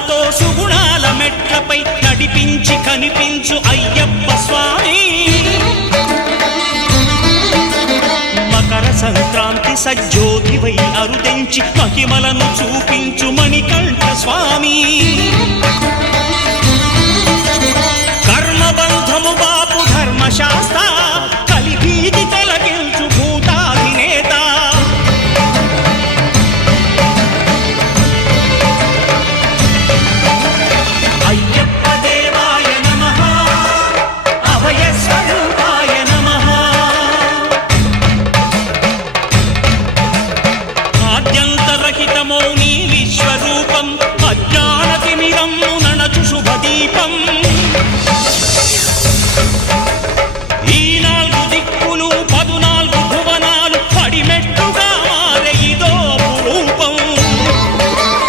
సుగుణాలతో సుగుణాల మెట్లపై నడిపించి కనిపించు అయ్యప్ప స్వామి. మకర సంక్రాంతి సజ్జోతివై అరుదెంచి మహిమలను చూపించు మణికంఠ స్వామి. కర్మబంధము బాపు ధర్మశాస్త్ర